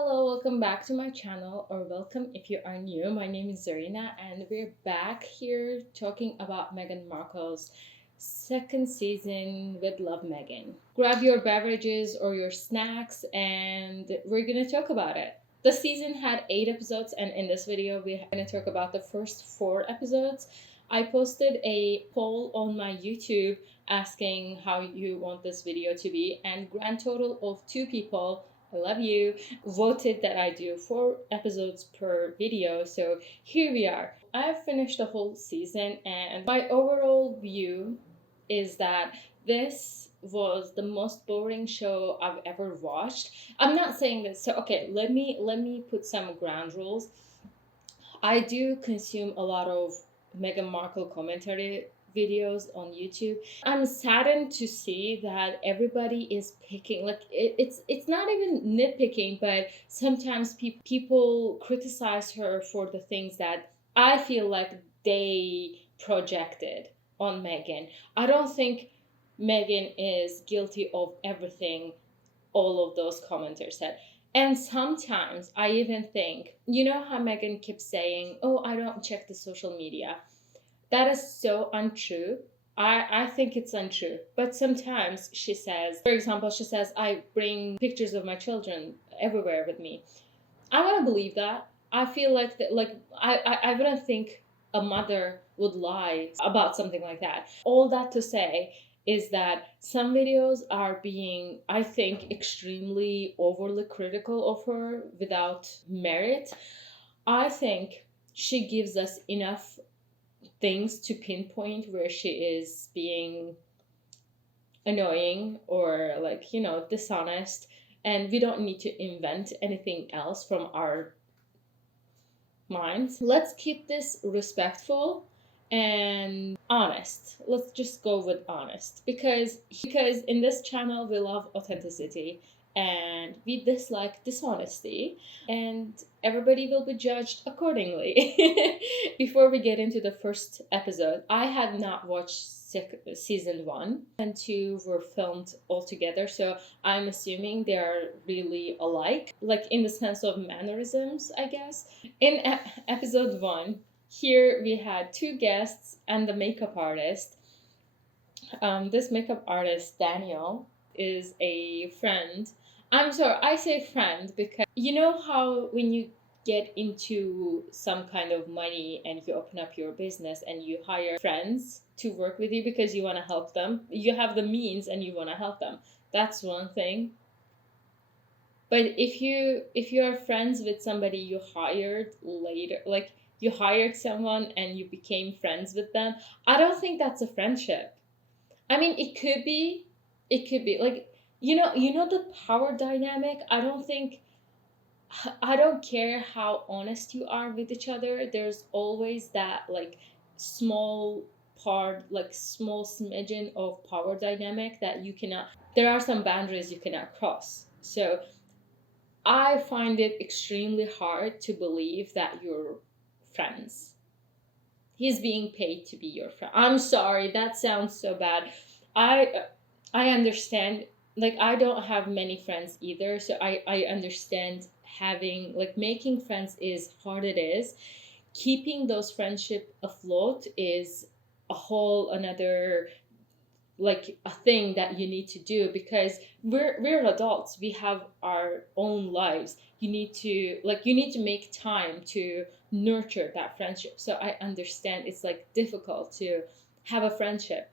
Hello, welcome back to my channel, or welcome if you are new. My name is Zarina, and we're back here talking about Meghan Markle's second season with Love Meghan. Grab your beverages or your snacks, and we're gonna talk about it. The season had 8 episodes, and in this video, we're gonna talk about the first 4 episodes. I posted a poll on my YouTube asking how you want this video to be, and grand total of 2 people, I love you, voted that I do 4 episodes per video. So here we are. I've finished the whole season, and my overall view is that this was the most boring show I've ever watched. I'm not saying this. So okay, let me put some ground rules. I do consume a lot of Meghan Markle commentary videos on YouTube. I'm saddened to see that everybody is picking, like it's not even nitpicking, but sometimes people criticize her for the things that I feel like they projected on Meghan. I don't think Meghan is guilty of everything all of those commenters said. And sometimes I even think, you know how Megan keeps saying, "Oh, I don't check the social media." That is so untrue. I think it's untrue. But sometimes she says, for example, she says, "I bring pictures of my children everywhere with me." I want to believe that. I feel like that, I wouldn't think a mother would lie about something like that. All that to say is that some videos are being, I think, extremely overly critical of her without merit. I think she gives us enough things to pinpoint where she is being annoying or, like, dishonest, and we don't need to invent anything else from our minds. Let's keep this respectful and honest. Let's just go with honest, because in this channel we love authenticity and we dislike dishonesty, and everybody will be judged accordingly. Before we get into the first episode, I had not watched season 1 and 2 were filmed all together, so I'm assuming they are really alike, like in the sense of mannerisms, I guess. In episode 1, here we had 2 guests and the makeup artist. This makeup artist, Daniel, is a friend. I'm sorry, I say friend because you know how when you get into some kind of money and you open up your business and you hire friends to work with you because you want to help them, you have the means and you want to help them. That's one thing. But if you are friends with somebody you hired later, like you hired someone and you became friends with them, I don't think that's a friendship. I mean, it could be like, you know the power dynamic. I don't care how honest you are with each other. There's always that, like, small part, like small smidgen of power dynamic that you cannot. There are some boundaries you cannot cross. So I find it extremely hard to believe that you're friends. He's being paid to be your friend. I'm sorry, that sounds so bad. I I understand, like I don't have many friends either, so I understand having, like, making friends is hard, it is. Keeping those friendship afloat is a whole another, like, a thing that you need to do, because we're adults, we have our own lives. You need to make time to nurture that friendship. So I understand it's like difficult to have a friendship.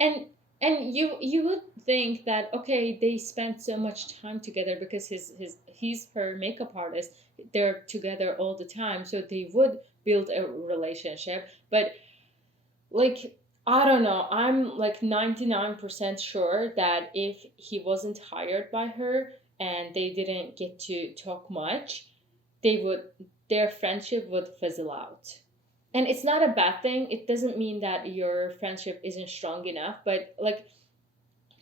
And and you would think that, okay, they spent so much time together because he's her makeup artist, they're together all the time, so they would build a relationship. But, like, I don't know, I'm like 99% sure that if he wasn't hired by her and they didn't get to talk much, they would their friendship would fizzle out. And it's not a bad thing. It doesn't mean that your friendship isn't strong enough, but, like,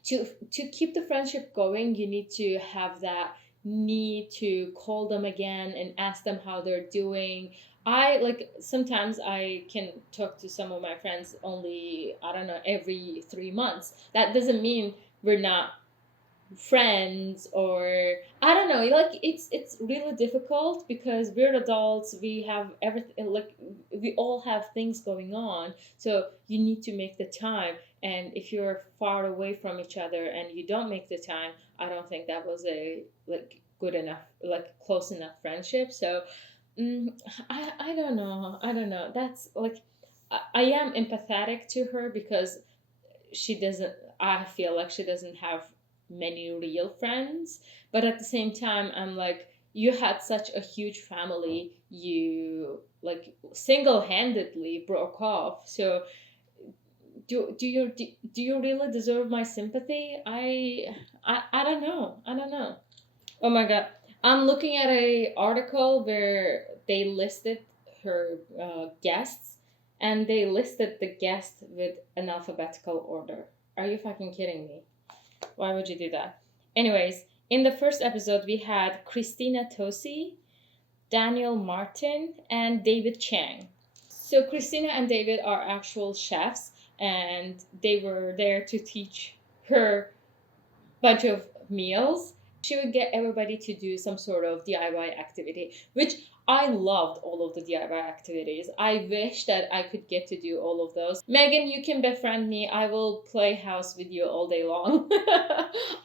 to keep the friendship going, you need to have that need to call them again and ask them how they're doing. I, like, sometimes I can talk to some of my friends only, I don't know, every 3 months. That doesn't mean we're not friends, or I don't know, like it's really difficult because we're adults, we have everything, like we all have things going on, so you need to make the time. And if you're far away from each other and you don't make the time, I don't think that was a like good enough, like close enough friendship. So mm, I don't know, I don't know, that's like I am empathetic to her because she doesn't, I feel like she doesn't have many real friends. But at the same time, I'm like, you had such a huge family, you like single-handedly broke off. So do you really deserve my sympathy? I don't know, I don't know. Oh my god, I'm looking at a article where they listed her guests, and they listed the guest with an alphabetical order. Are you fucking kidding me? Why would you do that? Anyways, in the first episode, we had Christina Tosi, Daniel Martin, and David Chang. So Christina and David are actual chefs, and they were there to teach her bunch of meals. She would get everybody to do some sort of DIY activity, which I loved all of the DIY activities. I wish that I could get to do all of those. Megan, you can befriend me. I will play house with you all day long.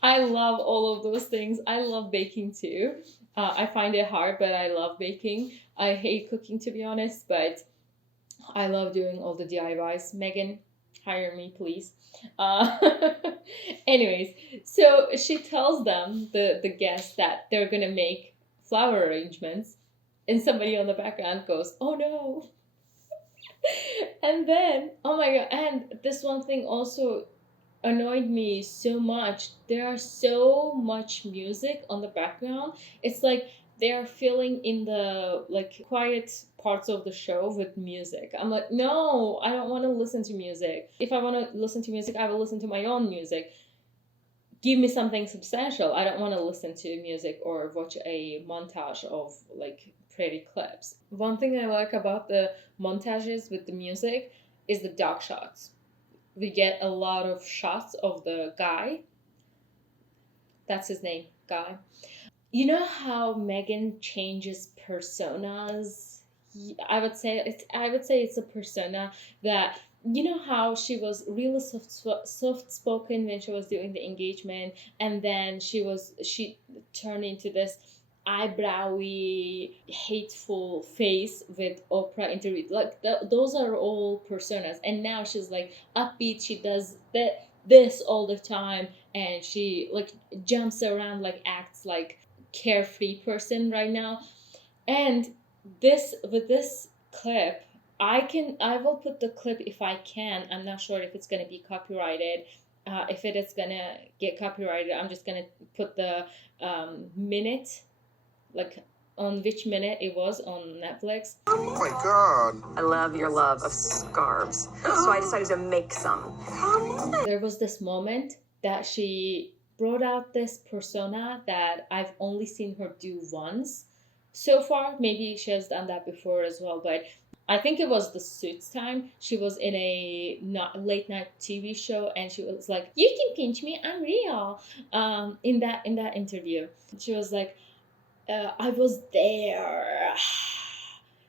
I love all of those things. I love baking too. I find it hard, but I love baking. I hate cooking, to be honest, but I love doing all the DIYs. Megan, hire me, please. Uh, anyways, so she tells them, the guests, that they're gonna make flower arrangements, and somebody on the background goes, "Oh no!" And then, oh my god! And this one thing also annoyed me so much. There are so much music on the background. It's like they are filling in the like quiet parts of the show with music. I'm like, no, I don't want to listen to music. If I want to listen to music, I will listen to my own music. Give me something substantial. I don't want to listen to music or watch a montage of like pretty clips. One thing I like about the montages with the music is the dog shots. We get a lot of shots of the guy. That's his name, Guy. You know how Megan changes personas? I would say it's a persona that, you know how she was really soft spoken when she was doing the engagement, and then she turned into this eyebrowy hateful face with Oprah interview. Like those are all personas, and now she's like upbeat. She does this all the time, and she like jumps around, like acts like carefree person right now. And this with this clip, I will put the clip if I can. I'm not sure if it's going to be copyrighted. If it is going to get copyrighted, I'm just going to put the minute, like on which minute it was on Netflix. Oh my god. I love your love of scarves. So I decided to make some. There was this moment that she brought out this persona that I've only seen her do once so far. Maybe she has done that before as well, but I think it was the Suits time. She was in a not late night TV show, and she was like, "You can pinch me, I'm real." In that interview, she was like, "I was there."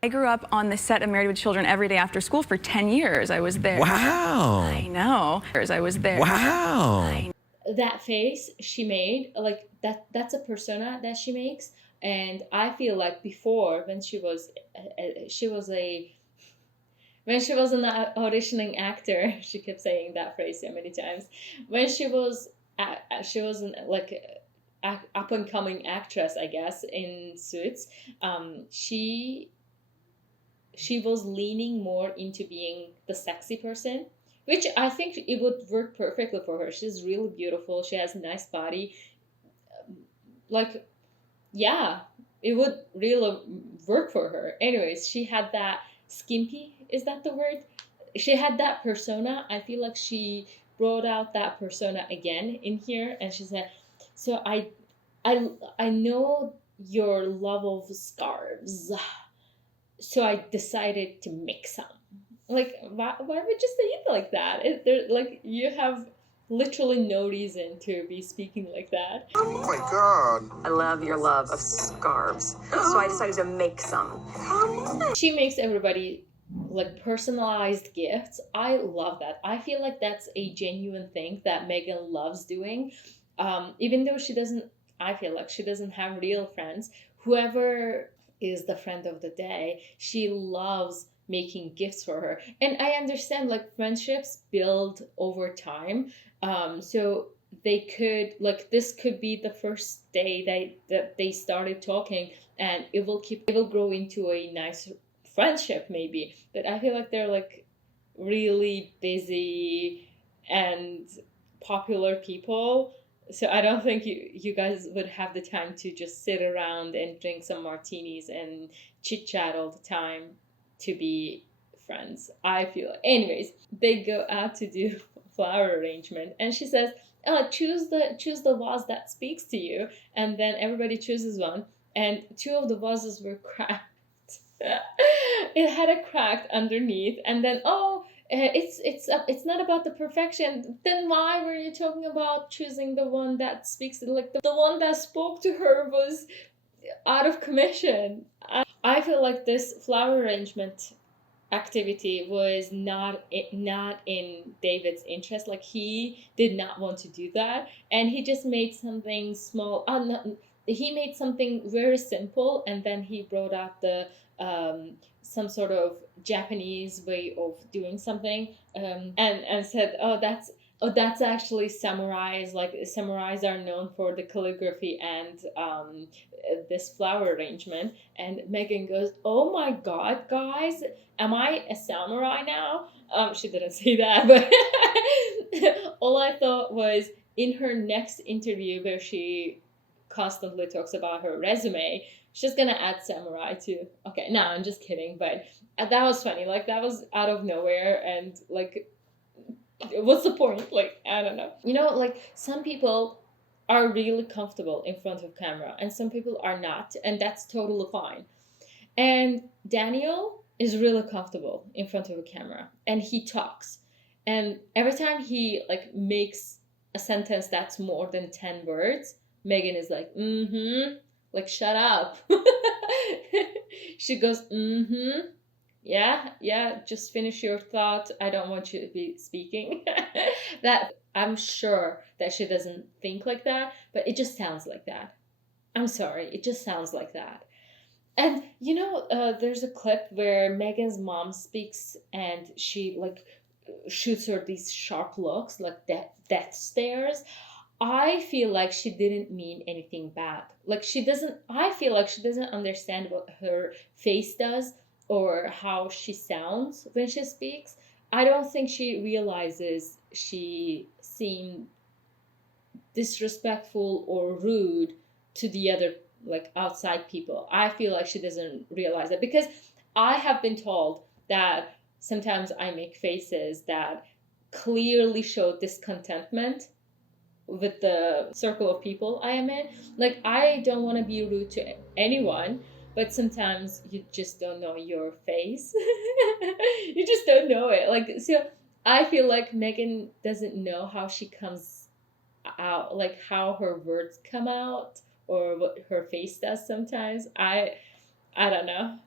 I grew up on the set of Married with Children every day after school for 10 years. I was there. Wow. I know. I was there. Wow. That face she made, like that's a persona that she makes. And I feel like before, when she was a when she was an auditioning actor, she kept saying that phrase so many times. When she was an, like up and coming actress, I guess, in Suits. She was leaning more into being the sexy person, which I think it would work perfectly for her. She's really beautiful. She has a nice body. Like, yeah, it would really work for her. Anyways, she had that skimpy, is that the word? She had that persona. I feel like she brought out that persona again in here, and she said, "So I know your love of scarves, so I decided to make some." Like, why would you say it like that? There, like, you have literally no reason to be speaking like that. Oh my god. I love your love of scarves. So I decided to make some. She makes everybody like personalized gifts. I love that. I feel like that's a genuine thing that Meghan loves doing. Even though she doesn't, I feel like she doesn't have real friends. Whoever is the friend of the day, she loves making gifts for her. And I understand like friendships build over time. So they could like this could be the first day that they started talking, and it will grow into a nice friendship maybe. But I feel like they're like really busy and popular people, so I don't think you guys would have the time to just sit around and drink some martinis and chit chat all the time to be friends. I feel anyways, they go out to do flower arrangement, and she says, oh, choose the vase that speaks to you. And then everybody chooses one, and two of the vases were cracked. It had a crack underneath, and then it's not about the perfection. Then why were you talking about choosing the one that speaks? Like the one that spoke to her was out of commission. I feel like this flower arrangement activity was not in David's interest. Like he did not want to do that, and he just made something small. He made something very simple, and then he brought out the some sort of Japanese way of doing something, and said, that's actually samurais. Like samurais are known for the calligraphy and this flower arrangement. And Meghan goes, oh my god, guys, am I a samurai now? She didn't say that, but all I thought was in her next interview where she constantly talks about her resume, she's gonna add samurai too. Okay, no, I'm just kidding, but that was funny. Like that was out of nowhere, and like, what's the point? Like, I don't know. Like some people are really comfortable in front of camera, and some people are not, and that's totally fine. And Daniel is really comfortable in front of a camera, and he talks. And every time he like makes a sentence that's more than 10 words, Meghan is like, mm-hmm, like shut up. She goes, mm-hmm, yeah, just finish your thought. I don't want you to be speaking. That I'm sure that she doesn't think like that, but it just sounds like that. I'm sorry, it just sounds like that. And there's a clip where Megan's mom speaks, and she like shoots her these sharp looks, like death stares. I feel like she didn't mean anything bad. Like she doesn't. I feel like she doesn't understand what her face does or how she sounds when she speaks. I don't think she realizes she seemed disrespectful or rude to the other like outside people. I feel like she doesn't realize that, because I have been told that sometimes I make faces that clearly show discontentment with the circle of people I am in. Like I don't want to be rude to anyone, but sometimes you just don't know your face. You just don't know it. Like so I feel like Meghan doesn't know how she comes out, like how her words come out or what her face does sometimes. I don't know.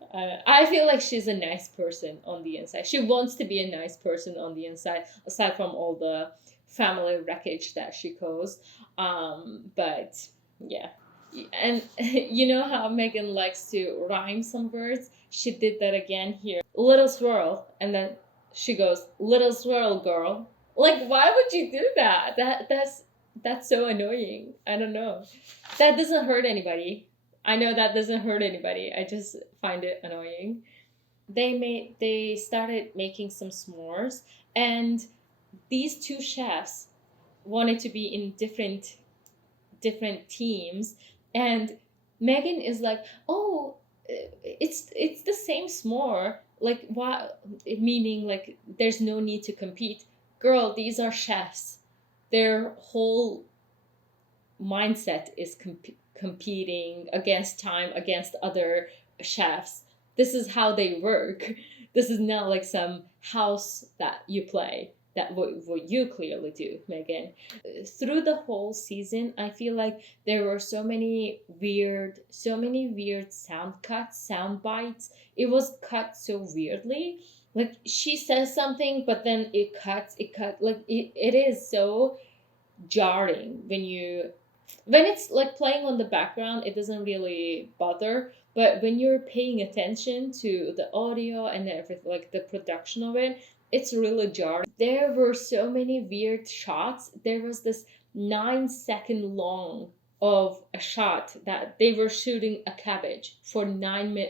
I feel like she's a nice person on the inside. She wants to be a nice person on the inside, aside from all the family wreckage that she caused. But yeah. And you know how Meghan likes to rhyme some words? She did that again here. Little swirl. And then she goes, little swirl, girl. Like, why would you do that? That's so annoying. I don't know. That doesn't hurt anybody. I know that doesn't hurt anybody. I just find it annoying. They started making some s'mores, and these two chefs wanted to be in different teams, and Meghan is like, "Oh, it's the same s'more. Like, why?" Meaning, like, there's no need to compete. Girl, these are chefs. Their whole mindset is competing against time, against other chefs. This is how they work. This is not like some house that you play. that what you clearly do, Megan. Through the whole season, I feel like there were so many weird sound cuts, sound bites. It was cut so weirdly. Like she says something, but then it cut. Like it is so jarring when it's like playing on the background, it doesn't really bother. But when you're paying attention to the audio and everything, like the production of it, it's really jarring. There were so many weird shots. There was this 9 second long of a shot that they were shooting a cabbage for 9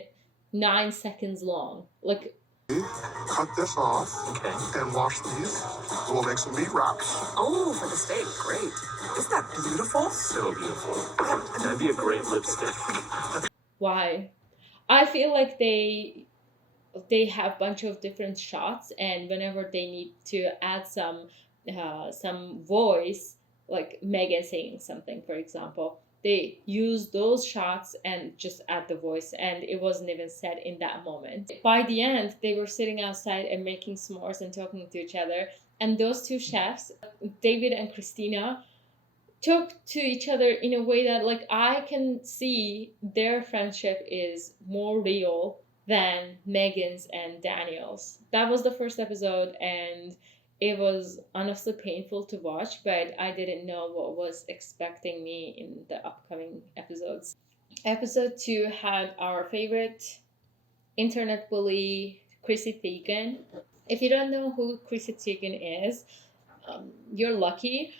seconds long. Like Cut this off, okay, and wash these. We'll make some meat wraps. Oh, for the steak, great. Isn't that beautiful? So beautiful. That'd be a great lipstick. why? I feel like they have bunch of different shots, and whenever they need to add some voice, like Megan saying something, for example, they use those shots and just add the voice, and it wasn't even said in that moment. By the end, they were sitting outside and making s'mores and talking to each other, and those two chefs, David and Christina, talk to each other in a way that, like, I can see their friendship is more real than Megan's and Daniel's. That was the first episode, and it was honestly painful to watch, but I didn't know what was expecting me in the upcoming episodes. Episode 2 had our favorite internet bully, Chrissy Teigen. If you don't know who Chrissy Teigen is, you're lucky.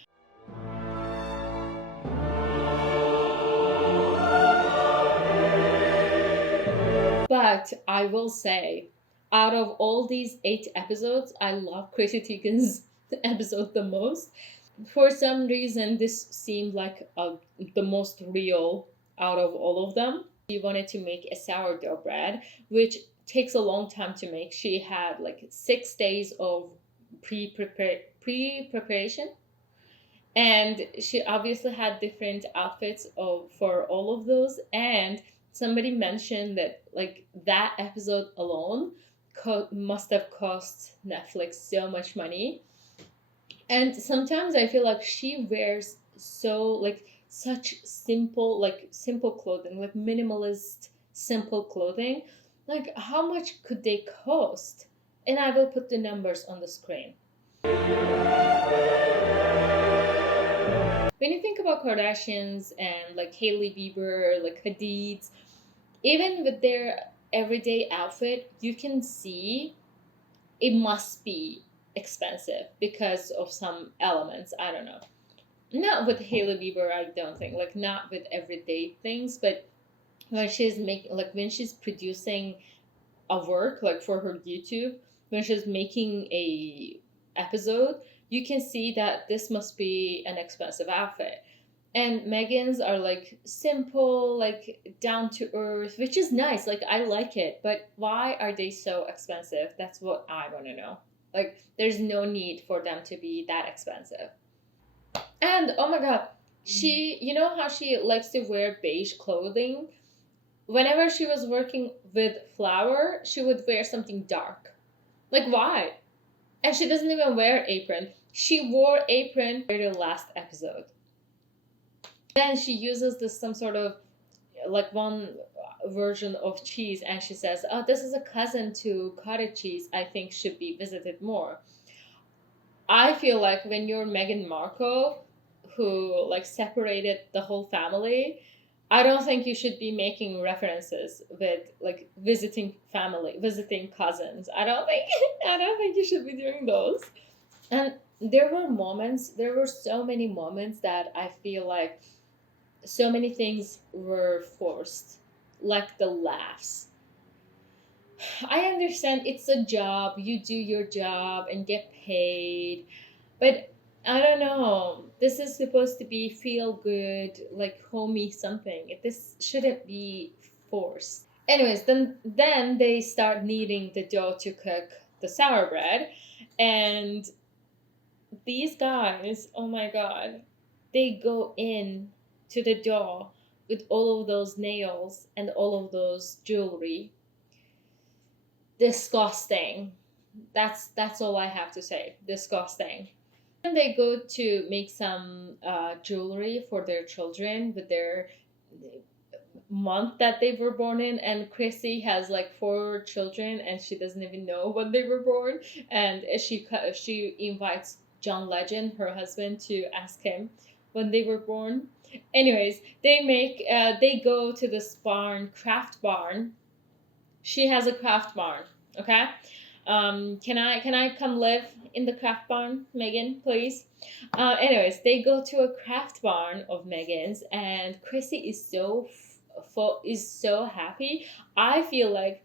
But I will say, out of all these 8 episodes, I love Chrissy Teigen's episode the most. For some reason, this seemed like the most real out of all of them. She wanted to make a sourdough bread, which takes a long time to make. She had like 6 days of pre-preparation, and she obviously had different outfits for all of those. And somebody mentioned that like that episode alone must have cost Netflix so much money. And sometimes I feel like she wears so like such simple clothing, like minimalist simple clothing. Like how much could they cost? And I will put the numbers on the screen. When you think about Kardashians and like Hailey Bieber, like Hadid's, even with their everyday outfit, you can see it must be expensive because of some elements. I don't know. Not with Hailey Bieber, I don't think. Like not with everyday things, but when she's making, like when she's producing a work, like for her YouTube, when she's making a episode, you can see that this must be an expensive outfit. And Megan's are like simple, like down to earth, which is nice. Like I like it, but why are they so expensive? That's what I want to know. Like there's no need for them to be that expensive. And oh my god, you know how she likes to wear beige clothing? Whenever she was working with Flower, she would wear something dark. Like why? And she doesn't even wear apron. She wore apron for the last episode. Then she uses this some sort of like one version of cheese, and she says, "Oh, this is a cousin to cottage cheese. I think should be visited more." I feel like when you're Meghan Markle, who like separated the whole family, I don't think you should be making references with like visiting cousins. I don't think I don't think you should be doing those. And there were so many moments that I feel like so many things were forced, like the laughs. I understand it's a job, you do your job and get paid, but I don't know. This is supposed to be feel good, like homey something. This shouldn't be forced. Anyways, then they start kneading the dough to cook the sour bread, and these guys, oh my god, they go in to the dough with all of those nails and all of those jewelry. Disgusting. That's all I have to say. Disgusting. And they go to make some jewelry for their children with their month that they were born in, and Chrissy has like four children and she doesn't even know when they were born, and she invites John Legend, her husband, to ask him when they were born. Anyways, they go to this barn, craft barn. She has a craft barn. Okay. Can I come live in the craft barn, Megan, please? Anyways, they go to a craft barn of Megan's, and Chrissy is so happy. I feel like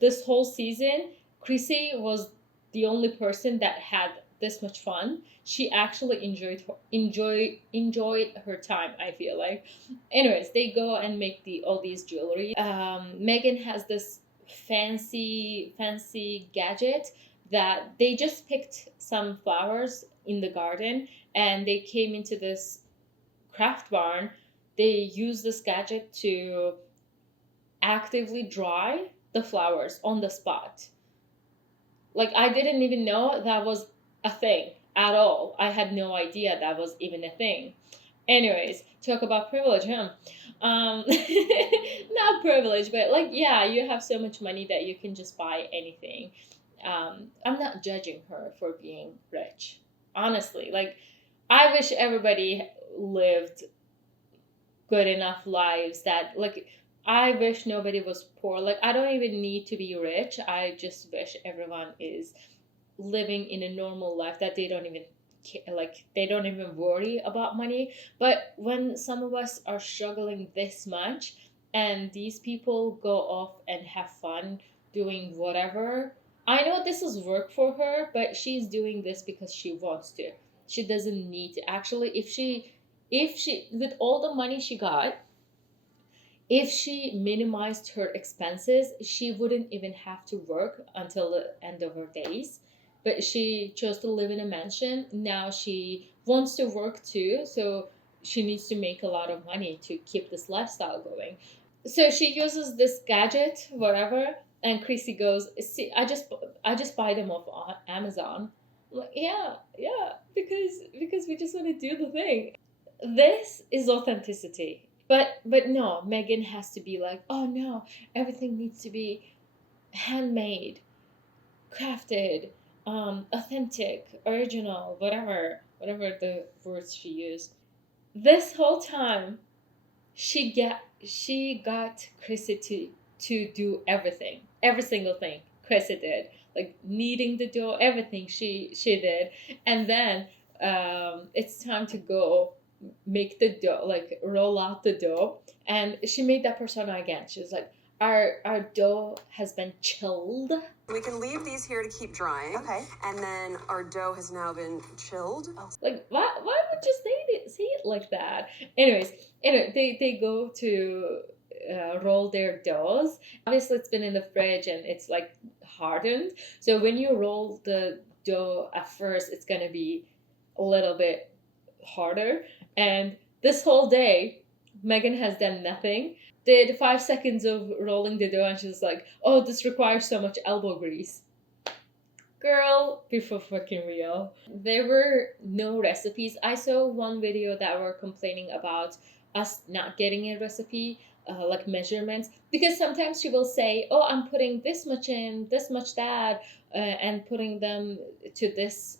this whole season, Chrissy was the only person that had this much fun. She actually enjoyed her time, I feel like. Anyways, they go and make all these jewelry. Megan has this fancy gadget that they just picked some flowers in the garden, and they came into this craft barn. They use this gadget to actively dry the flowers on the spot. Like, I didn't even know that was a thing at all. I had no idea that was even a thing. Anyways, talk about privilege, huh? Not privilege, but like, yeah, you have so much money that you can just buy anything. I'm not judging her for being rich, honestly. Like, I wish everybody lived good enough lives that, like, I wish nobody was poor. Like, I don't even need to be rich. I just wish everyone is living in a normal life that they don't even like, they don't even worry about money. But when some of us are struggling this much, and these people go off and have fun doing whatever, I know this is work for her, but she's doing this because she wants to. She doesn't need to. Actually, if she with all the money she got, if she minimized her expenses, she wouldn't even have to work until the end of her days. But she chose to live in a mansion. Now she wants to work too, so she needs to make a lot of money to keep this lifestyle going. So she uses this gadget, whatever, and Chrissy goes, "See, I just buy them off Amazon." I'm like, yeah, yeah, because we just want to do the thing. This is authenticity. But no, Megan has to be like, oh no, everything needs to be handmade, crafted, authentic, original, whatever the words she used. This whole time, she got Chrissy to do everything, every single thing Chrissy did, like kneading the dough, everything she did, and then it's time to go make the dough, like roll out the dough, and she made that persona again. She was like, our dough has been chilled. We can leave these here to keep drying. Okay. And then our dough has now been chilled. Like, why would you say it like that? Anyway, they go to roll their doughs. Obviously, it's been in the fridge and it's like hardened. So when you roll the dough at first, it's gonna be a little bit harder. And this whole day, Megan has done nothing. Did 5 seconds of rolling the dough, and she's like, "Oh, this requires so much elbow grease." Girl, be for fucking real. There were no recipes. I saw one video that were complaining about us not getting a recipe, like measurements, because sometimes she will say, "Oh, I'm putting this much in, this much that, and putting them to this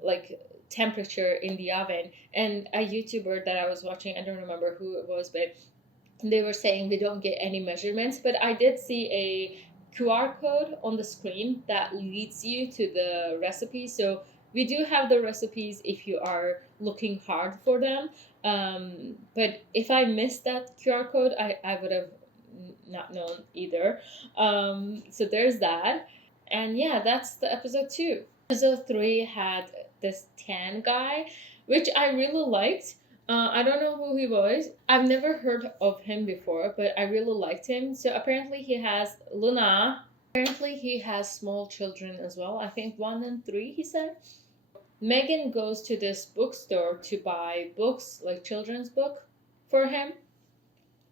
like temperature in the oven." And a YouTuber that I was watching, I don't remember who it was, but they were saying we don't get any measurements. But I did see a QR code on the screen that leads you to the recipe. So we do have the recipes if you are looking hard for them. But if I missed that QR code, I would have not known either. So there's that. And yeah, that's the episode 2. Episode 3 had this tan guy, which I really liked. I don't know who he was. I've never heard of him before, but I really liked him. So apparently he has Luna. Apparently he has small children as well. I think 1 and 3, he said. Megan goes to this bookstore to buy books, like children's book, for him.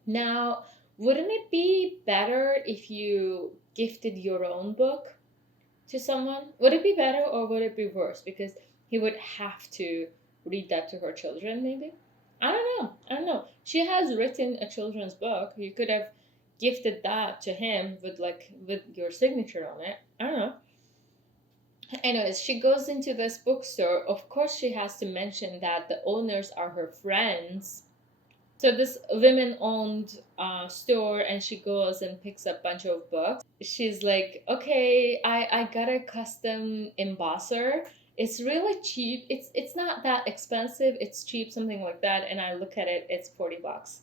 Now, wouldn't it be better if you gifted your own book to someone? Would it be better or would it be worse? Because he would have to read that to her children, maybe. I don't know. I don't know. She has written a children's book. You could have gifted that to him with your signature on it. I don't know. Anyways, she goes into this bookstore. Of course, she has to mention that the owners are her friends. So this women-owned store, and she goes and picks up a bunch of books. She's like, okay, I got a custom embosser. It's really cheap. It's not that expensive. It's cheap, something like that. And I look at it, it's $40.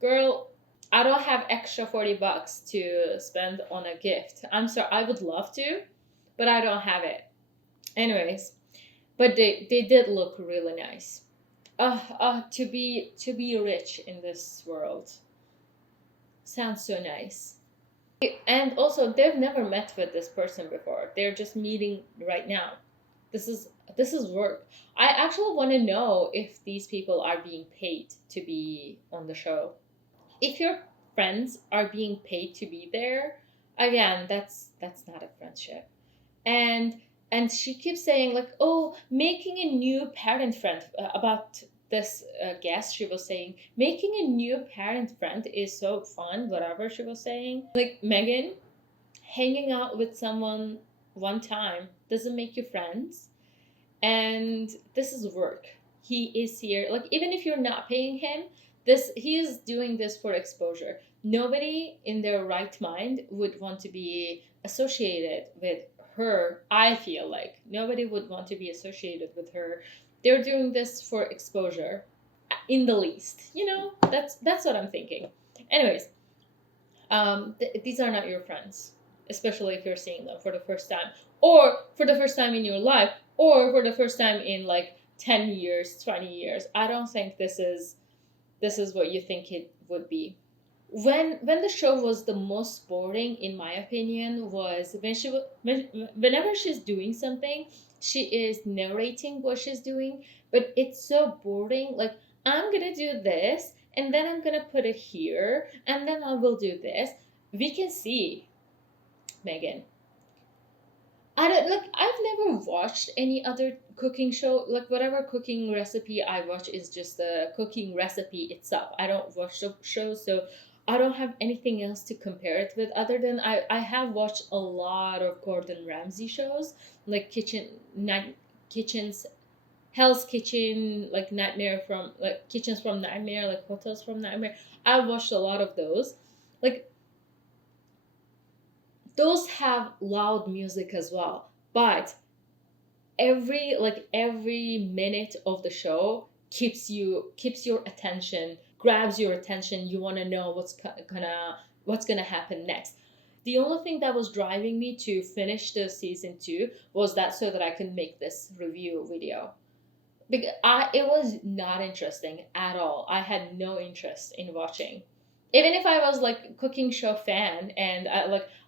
Girl, I don't have extra $40 to spend on a gift. I'm sorry, I would love to, but I don't have it. Anyways, but they did look really nice. To be rich in this world sounds so nice. And also, they've never met with this person before. They're just meeting right now. This is work. I actually want to know if these people are being paid to be on the show. If your friends are being paid to be there, again, that's not a friendship. And she keeps saying like, oh, making a new parent friend, about this guest. She was saying making a new parent friend is so fun, whatever she was saying. Like, Meghan, hanging out with someone one time doesn't make you friends. And this is work. He is here, like, even if you're not paying him, this he is doing this for exposure. Nobody in their right mind would want to be associated with her. I feel like nobody would want to be associated with her. They're doing this for exposure, in the least. That's what I'm thinking. Anyways, these are not your friends, especially if you're seeing them for the first time, or for the first time in your life, or for the first time in like 10 years, 20 years. I don't think this is what you think it would be. When the show was the most boring, in my opinion, was whenever she's doing something, she is narrating what she's doing, but it's so boring. Like, I'm gonna do this, and then I'm gonna put it here, and then I will do this. We can see Meghan. I don't like. I've never watched any other cooking show. Like, whatever cooking recipe I watch is just the cooking recipe itself. I don't watch the shows, so I don't have anything else to compare it with. Other than I have watched a lot of Gordon Ramsay shows, like kitchens, Hell's Kitchen, like Nightmare from like Kitchens from Nightmare, like Hotels from Nightmare. I watched a lot of those. Like, those have loud music as well, but every minute of the show keeps your attention, grabs your attention. You want to know what's gonna happen next. The only thing that was driving me to finish the season 2 was that, so that I could make this review video, because it was not interesting at all. I had no interest in watching. Even if I was like cooking show fan, and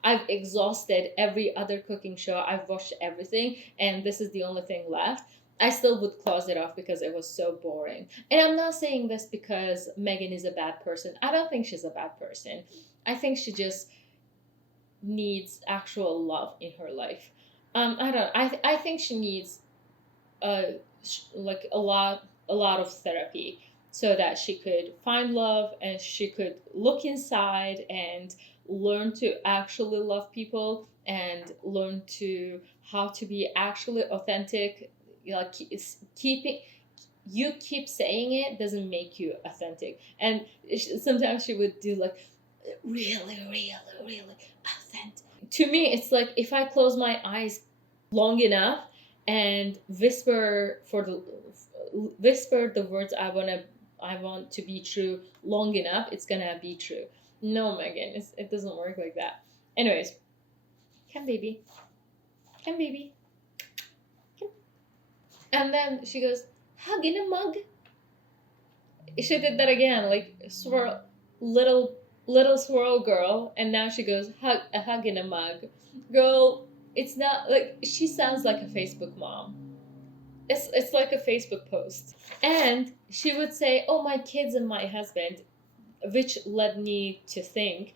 I've exhausted every other cooking show, I've watched everything, and this is the only thing left, I still would close it off because it was so boring. And I'm not saying this because Meghan is a bad person. I don't think she's a bad person. I think she just needs actual love in her life. I don't. I think she needs like a lot of therapy, so that she could find love, and she could look inside and learn to actually love people, and learn to how to be actually authentic. Like, keeping you keep saying it doesn't make you authentic. And sometimes she would do like, really, really, really authentic. To me, it's like, if I close my eyes long enough and whisper the words I want to be true long enough, it's gonna be true. No, Meghan, it doesn't work like that. Anyways, come baby, come baby, come. And then she goes, hug in a mug. She did that again, like swirl, little swirl girl, and now she goes, a hug in a mug. Girl, it's not like, she sounds like a Facebook mom. It's like a Facebook post. And she would say, oh, my kids and my husband, which led me to think,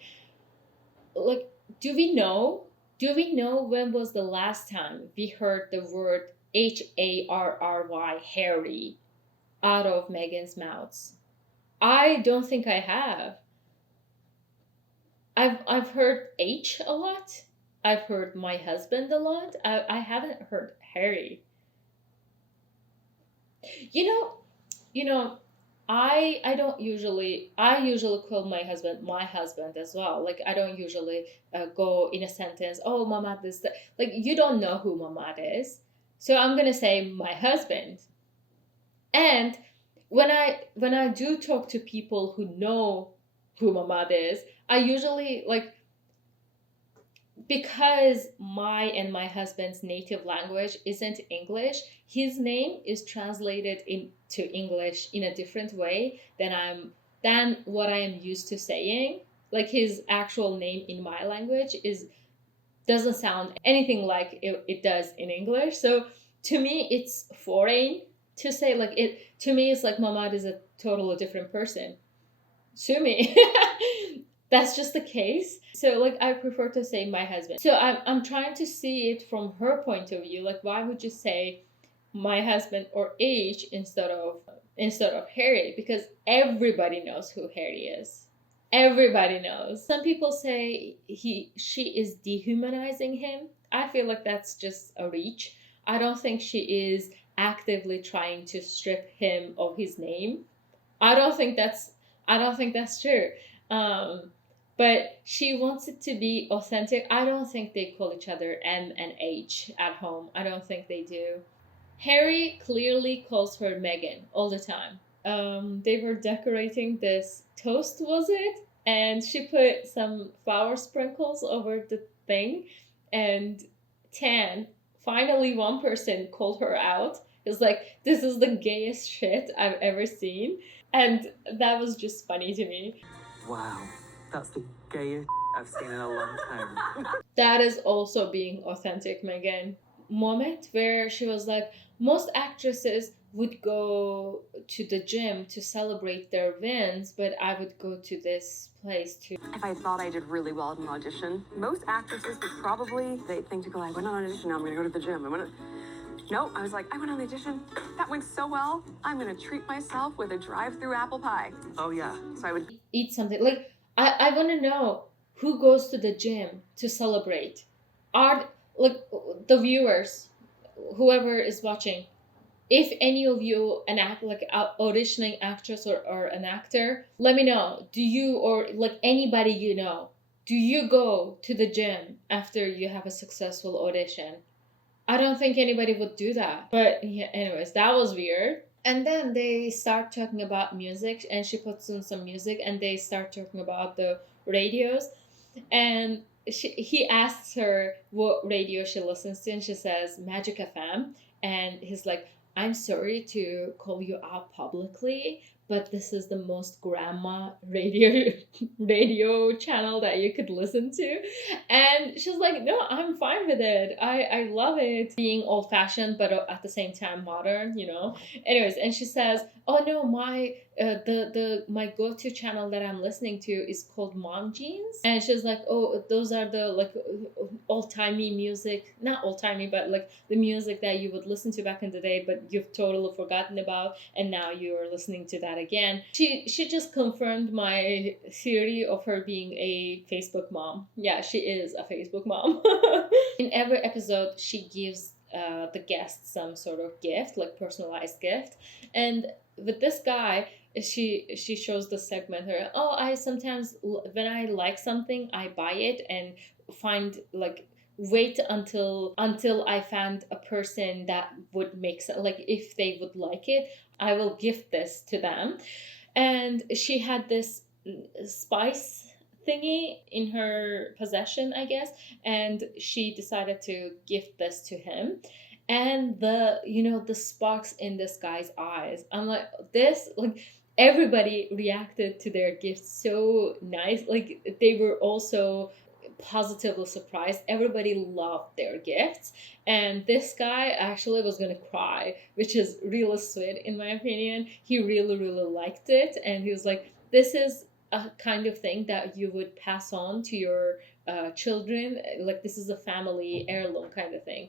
like, do we know Do we know when was the last time we heard the word Harry, Harry, out of Meghan's mouth? I don't think I have. I've heard H a lot. I've heard my husband a lot. I haven't heard Harry. You know, you know, I usually call my husband as well. Like I don't usually go in a sentence, oh Mamad is that, like you don't know who Mamad is. So I'm gonna say my husband. And when I do talk to people who know who Mamad is, I usually like, because my husband's native language isn't English, his name is translated into English in a different way than what I am used to saying. Like his actual name in my language is doesn't sound anything like it does in English. So to me it's foreign to say, like it to me it's like Mamad is a totally different person. Sue me. That's just the case. So like I prefer to say my husband. So I'm trying to see it from her point of view. Like why would you say my husband or H instead of Harry? Because everybody knows who Harry is. Everybody knows. Some people say she is dehumanizing him. I feel like that's just a reach. I don't think she is actively trying to strip him of his name. I don't think that's I don't think that's true. Um, but she wants it to be authentic. I don't think they call each other M and H at home. I don't think they do. Harry clearly calls her Meghan all the time. They were decorating this toast, was it? And she put some flower sprinkles over the thing. And Tan, finally, one person called her out. It's like, this is the gayest shit I've ever seen. And that was just funny to me. Wow, that's the gayest I've seen in a long time. That is also being authentic, Megan. Moment where she was like, most actresses would go to the gym to celebrate their wins, but I would go to this place too. If I thought I did really well in an audition, most actresses would probably, they think to go, I went on an audition, now I'm gonna go to the gym. No, I was like, I went on the audition, that went so well, I'm gonna treat myself with a drive-through apple pie. Oh yeah. So I would Eat something. Like, I want to know who goes to the gym to celebrate. Are, like, the viewers, whoever is watching, if any of you an act like auditioning actress or an actor, let me know. Do you, or like anybody you know, do you go to the gym after you have a successful audition? I don't think anybody would do that. But yeah, anyways, that was weird. And then they start talking about music, and she puts in some music, and they start talking about the radios. And he asks her what radio she listens to, and she says Magic FM. And he's like, I'm sorry to call you out publicly, but this is the most grandma radio radio channel that you could listen to. And she's like, no, I'm fine with it. I love it being old fashioned, but at the same time modern, you know. Anyways, and she says, oh no, my go-to channel that I'm listening to is called Mom Jeans. And she's like, oh, those are the like old-timey music, not old-timey, but like the music that you would listen to back in the day, but you've totally forgotten about, and now you're listening to that again. She just confirmed my theory of her being a Facebook mom. Yeah, she is a Facebook mom. In every episode she gives the guests some sort of gift, like personalized gift. And with this guy, she shows the segment her, oh, I sometimes when I like something I buy it and find like wait until I find a person that would make sense, like if they would like it, I will gift this to them. And she had this spice thingy in her possession, I guess, and she decided to gift this to him. And the sparks in this guy's eyes, I'm like, this, like, everybody reacted to their gifts so nice, like they were also positively surprised. Everybody loved their gifts, and this guy actually was gonna cry, which is really sweet in my opinion. He really really liked it, and he was like, this is a kind of thing that you would pass on to your children. Like this is a family heirloom kind of thing.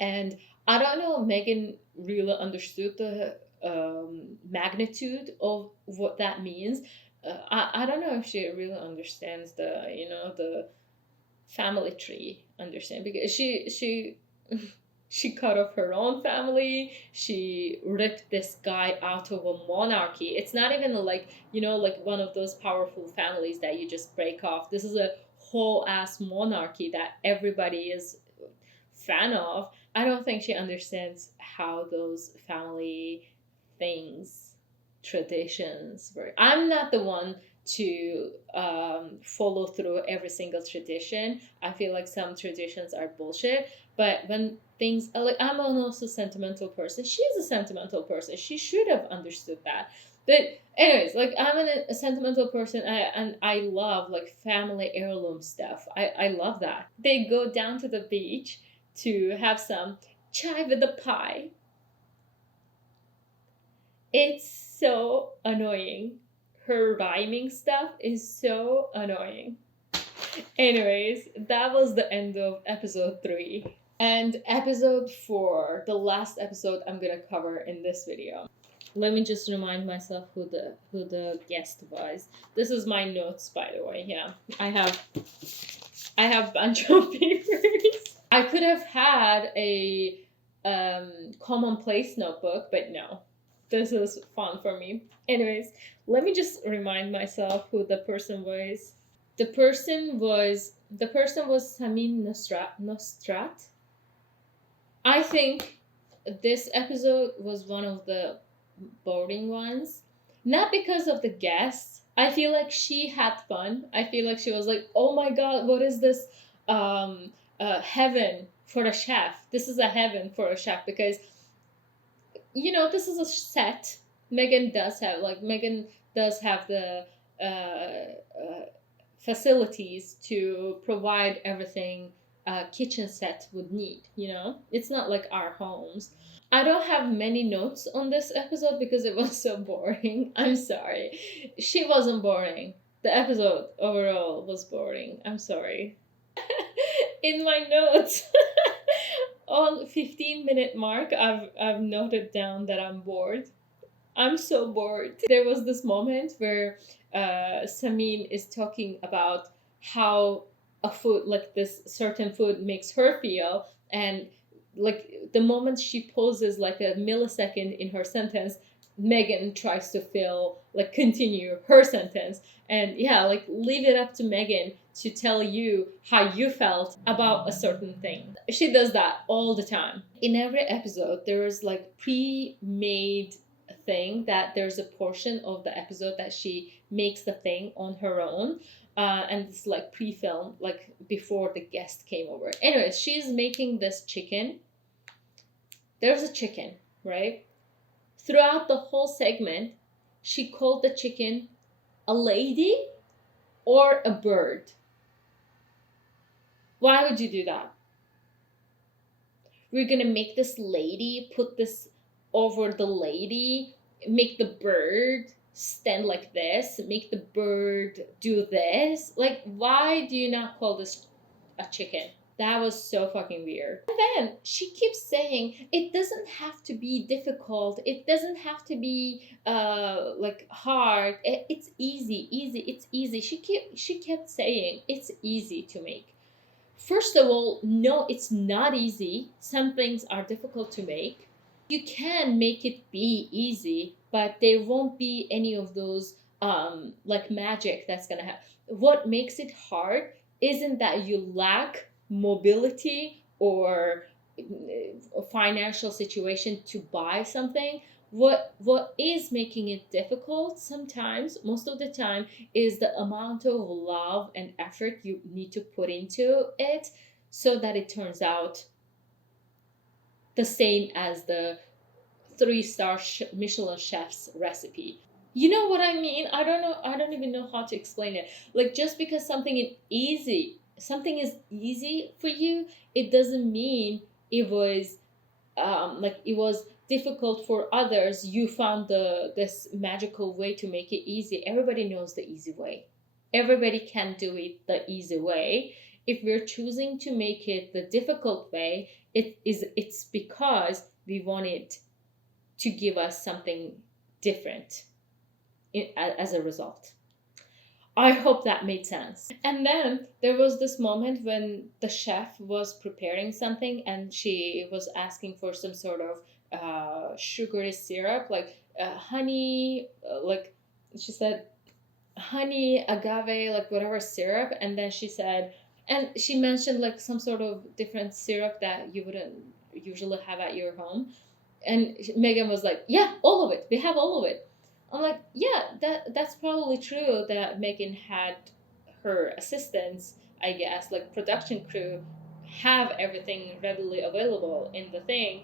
And I don't know, Megan really understood the magnitude of what that means. I don't know if she really understands the, the family tree, understand, because she she cut off her own family. She ripped this guy out of a monarchy. It's not even like, like one of those powerful families that you just break off. This is a whole ass monarchy that everybody is fan of. I don't think she understands how those family things, traditions work. I'm not the one to follow through every single tradition. I feel like some traditions are bullshit, but when things like, I'm also a sentimental person. She's a sentimental person. She should have understood that. But anyways, like I'm a sentimental person, and I love like family heirloom stuff. I love that. They go down to the beach to have some chai with the pie. It's so annoying. Her rhyming stuff is so annoying. Anyways, that was the end of episode 3. And episode 4, the last episode I'm gonna cover in this video. Let me just remind myself who the guest was. This is my notes, by the way. Yeah, I have a bunch of papers. I could have had a commonplace notebook, but no. This is fun for me. Anyways, let me just remind myself who the person was. The person was Samin Nostrat. I think this episode was one of the boring ones. Not because of the guests. I feel like she had fun. I feel like she was like, oh my god, what is this heaven for a chef? This is a heaven for a chef because, this is a set. Meghan does have the facilities to provide everything a kitchen set would need. It's not like our homes. I don't have many notes on this episode because it was so boring. I'm sorry. She wasn't boring. The episode overall was boring. I'm sorry. In my notes, on 15-minute mark, I've noted down that I'm bored. I'm so bored. There was this moment where Samin is talking about how a food, like this certain food, makes her feel, and like the moment she pauses like a millisecond in her sentence, Meghan tries to continue her sentence, and yeah, like leave it up to Meghan to tell you how you felt about a certain thing. She does that all the time. In every episode, there is like pre-made thing that there's a portion of the episode that she makes the thing on her own, and it's like pre-filmed, like before the guest came over. Anyways, she's making this chicken. There's a chicken, right? Throughout the whole segment, she called the chicken a lady or a bird. Why would you do that? We're gonna make this lady, put this over the lady, make the bird stand like this, make the bird do this. Like, why do you not call this a chicken? That was so fucking weird. And then she keeps saying it doesn't have to be difficult. It doesn't have to be like hard. It's easy, it's easy. She kept saying it's easy to make. First of all, no, it's not easy. Some things are difficult to make. You can make it be easy, but there won't be any of those like magic that's gonna happen. What makes it hard isn't that you lack mobility or a financial situation to buy something. What is making it difficult sometimes, most of the time, is the amount of love and effort you need to put into it so that it turns out the same as the 3-star Michelin chef's recipe. You know what I mean? I don't know. I don't even know how to explain it. Like, just because something is easy for you, it doesn't mean it was difficult for others, you found this magical way to make it easy. Everybody knows the easy way. Everybody can do it the easy way. If we're choosing to make it the difficult way, it's because we want it to give us something different as a result. I hope that made sense. And then there was this moment when the chef was preparing something and she was asking for some sort of sugary syrup, like honey, like she said, honey, agave, like whatever syrup. And then she said, and she mentioned like some sort of different syrup that you wouldn't usually have at your home. And Megan was like, "Yeah, all of it. We have all of it." I'm like, "Yeah, that's probably true that Megan had her assistants, I guess, like production crew, have everything readily available in the thing."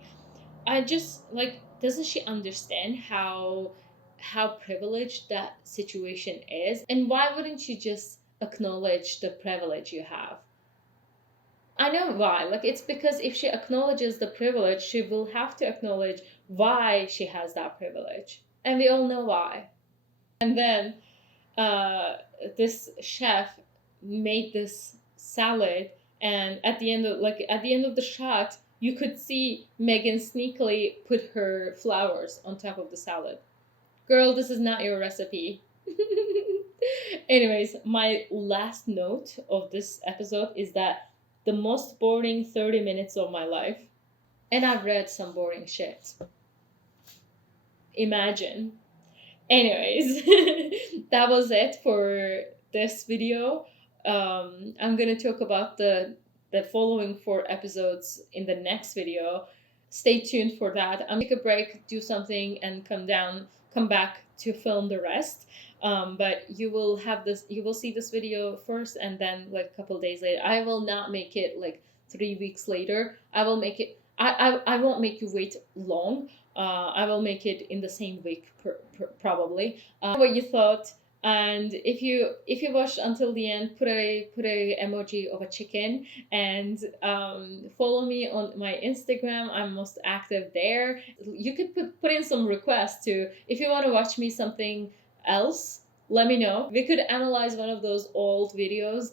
I just like, doesn't she understand how privileged that situation is? And why wouldn't you just acknowledge the privilege you have? I know why. Like, it's because if she acknowledges the privilege, she will have to acknowledge why she has that privilege. And we all know why. And then uh, this chef made this salad, and at the end of the shot, you could see Megan sneakily put her flowers on top of the salad. Girl, this is not your recipe. Anyways, my last note of this episode is that the most boring 30 minutes of my life, and I've read some boring shit. Imagine. Anyways, that was it for this video. I'm gonna talk about the following 4 episodes in the next video. Stay tuned for that. I'm gonna take a break, do something, and come back to film the rest. But you will have this. You will see this video first, and then like a couple days later. I will not make it like 3 weeks later. I will make it. I won't make you wait long. I will make it in the same week, probably. What you thought, and if you watched until the end, put a emoji of a chicken, and follow me on my Instagram. I'm most active there. You could put in some requests too. If you want to watch me something else, let me know. We could analyze one of those old videos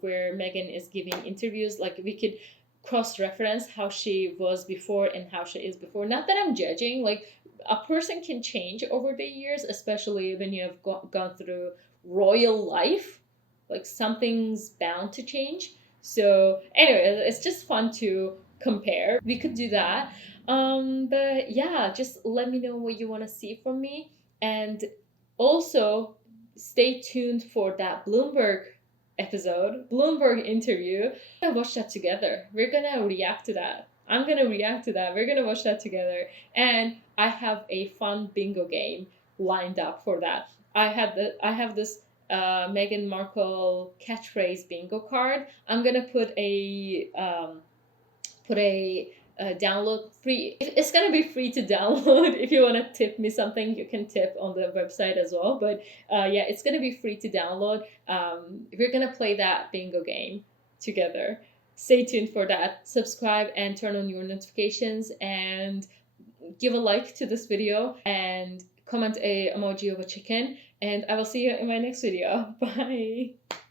where Megan is giving interviews. Like we could cross-reference how she was before and how she is before. Not that I'm judging, like a person can change over the years, especially when you have gone through royal life. Like something's bound to change. So anyway, it's just fun to compare. We could do that. But yeah, just let me know what you want to see from me, and also stay tuned for that Bloomberg interview. We're gonna watch that together. We're gonna react to that. I'm gonna react to that. We're gonna watch that together. And I have a fun bingo game lined up for that. I have this Meghan Markle catchphrase bingo card. I'm gonna put a download free. It's gonna be free to download. If you want to tip me something, you can tip on the website as well. But yeah, it's gonna be free to download. We're gonna play that bingo game together. Stay tuned for that. Subscribe and turn on your notifications, and give a like to this video, and comment a emoji of a chicken. And I will see you in my next video. Bye.